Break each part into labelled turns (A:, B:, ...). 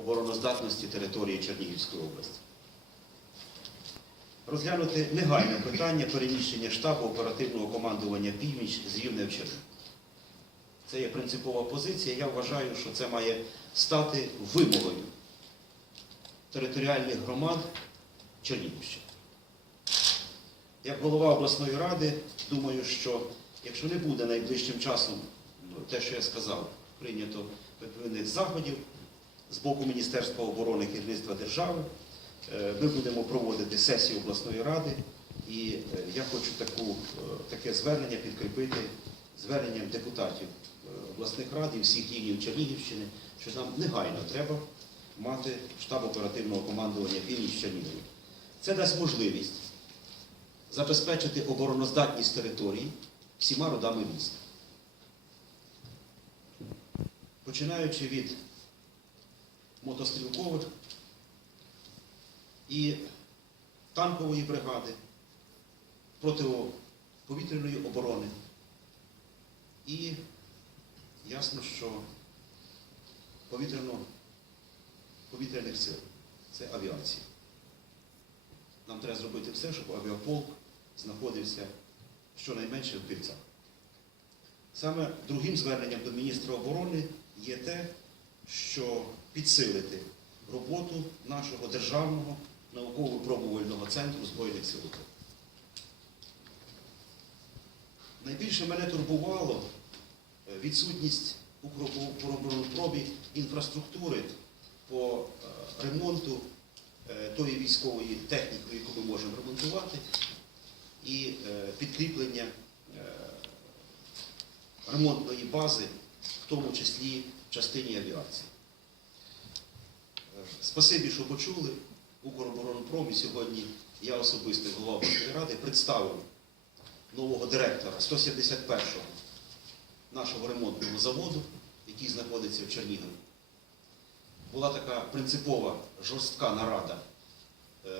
A: обороноздатності території Чернігівської області. Розглянути негайне питання переміщення штабу оперативного командування північ з Рівне в Чернігів. Це є принципова позиція. Я вважаю, що це має стати вимогою територіальних громад Чернігівщини. Як голова обласної ради, думаю, що якщо не буде найближчим часом ну, те, що я сказав, прийнято відповідних заходів з боку Міністерства оборони керівництва держави, е, ми будемо проводити сесію обласної ради, і е, я хочу таку, е, таке звернення підкріпити зверненням депутатів обласних рад і всіх рівнів Чернігівщини, що нам негайно треба мати штаб оперативного командування північ в Чернігові. Це дасть можливість забезпечити обороноздатність території всіма родами міста. Починаючи від мотострілкових і танкової бригади, протиповітряної оборони. І ясно, що повітряно, повітряних сил це авіація. Нам треба зробити все, щоб авіаполк знаходився щонайменше в Пільцях. Саме другим зверненням до міністра оборони є те, що підсилити роботу нашого державного науково-пробувального центру Збройних сил України. Найбільше мене турбувало е, відсутність у Укроборонпробі інфраструктури по е, ремонту е, тої військової техніки, яку ми можемо ремонтувати, і підкріплення ремонтної бази, в тому числі частині авіації. Е, Спасибі, що почули. Укроборонпром і сьогодні я особисто голова обласної ради представив нового директора 171-го нашого ремонтного заводу, який знаходиться в Чернігові. Була така принципова жорстка нарада е,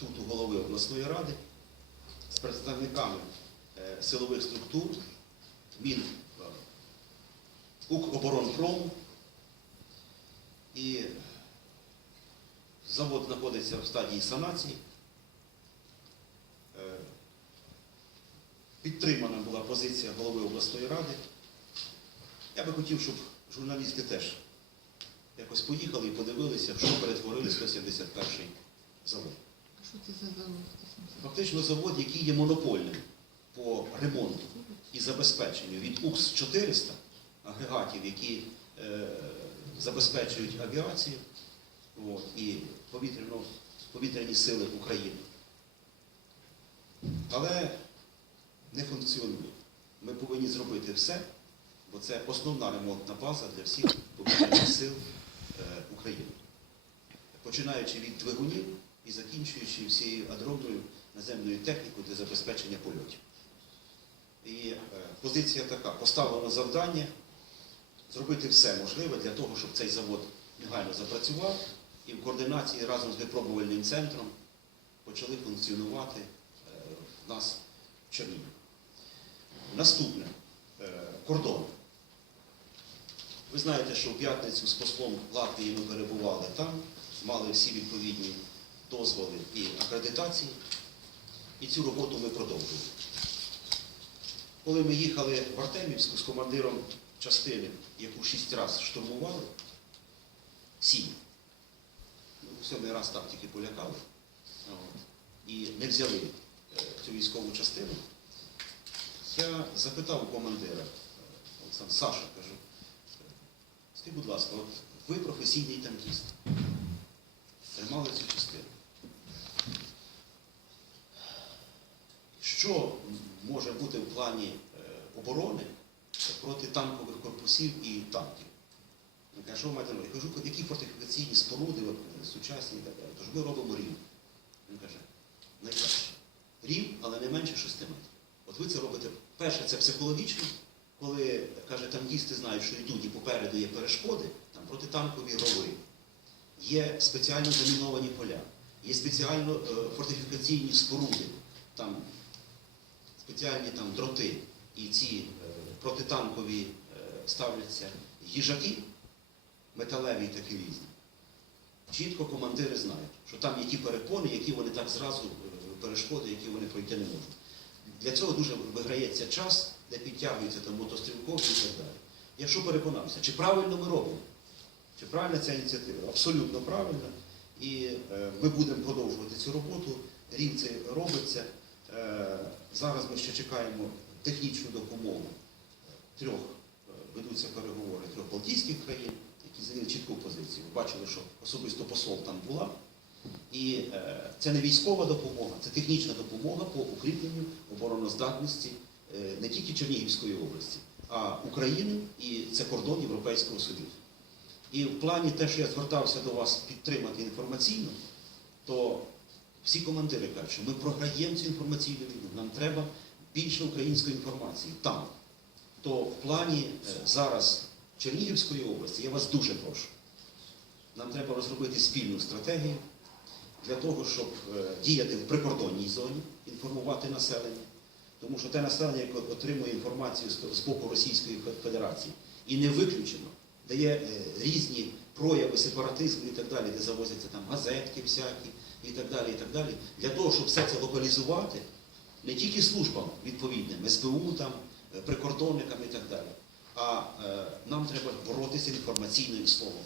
A: тут у голови обласної ради з представниками е, силових структур, Мін Укроборонпрому. І завод знаходиться в стадії санації. Е, Підтримана була позиція голови обласної ради. Я би хотів, щоб журналісти теж якось поїхали і подивилися, що перетворили 171-й завод.
B: Що це за завод?
A: Фактично завод, який є монопольним по ремонту і забезпеченню від УКС-400 агрегатів, які е, забезпечують авіацію от, і повітряно, повітряні сили України. Але не функціонує. Ми повинні зробити все, бо це основна ремонтна база для всіх повітряних сил е, України. Починаючи від двигунів і закінчуючи всією адронною наземною технікою для забезпечення польотів. І е, позиція така: поставлено завдання зробити все можливе для того, щоб цей завод негайно запрацював і в координації разом з випробувальним центром почали функціонувати е, в нас в Чернігові. Наступне е, кордон. Ви знаєте, що в п'ятницю з послом Латвії ми перебували там, мали всі відповідні дозволи і акредитації, і цю роботу ми продовжуємо. Коли ми їхали в Артемівську з командиром частини, яку шість разів штурмували, сім. Ну, сьомий раз так тільки полякали. От, і не взяли е, цю військову частину. Я запитав у командира, е, Олександр Саша, кажу, скажіть, будь ласка, от ви професійний танкіст, тримали цю частину. Що може бути в плані е, оборони проти танкових корпусів і танків? Він каже, що ви маєте? Я кажу, які фортифікаційні споруди от, е, сучасні і так далі. Тож ми робимо рів. Він каже, найкраще. Рів, але не менше 6 метрів. От ви це робите. Перше, це психологічно, коли каже, танкісти знають, що йдуть і попереду є перешкоди, там протитанкові рови, є спеціально заміновані поля, є спеціально е, фортифікаційні споруди, там спеціальні там дроти і ці е, протитанкові е, ставляться їжаки, металеві і такі різні. чітко командири знають, що там є ті перепони, які вони так зразу е, перешкоди, які вони пройти не можуть. Для цього дуже виграється час, де підтягуються там мотострілкові і так далі. Якщо переконався, чи правильно ми робимо, чи правильна ця ініціатива? Абсолютно правильна. І е, ми будемо продовжувати цю роботу. Рів це робиться. Зараз ми ще чекаємо технічну допомогу трьох е, ведуться переговори трьох Балтійських країн, які зайняли чітку позицію. Ви Бачили, що особисто посол там була. І е, це не військова допомога, це технічна допомога по укріпленню обороноздатності е, не тільки Чернігівської області, а України і це кордон Європейського Союзу. І в плані те, що я звертався до вас підтримати інформаційно, то всі командири кажуть, що ми програємо цю інформаційну війну. Нам треба більше української інформації там. То в плані е, зараз Чернігівської області я вас дуже прошу. Нам треба розробити спільну стратегію для того, щоб е, діяти в прикордонній зоні, інформувати населення. Тому що те населення, яке отримує інформацію з- боку Російської Федерації, і не виключено, дає е, різні прояви сепаратизму і так далі, де завозяться там газетки всякі і так далі. і так далі. Для того, щоб все це локалізувати, не тільки службам відповідним, СБУ, там, е, прикордонникам і так далі, а е, нам треба боротися інформаційним словом.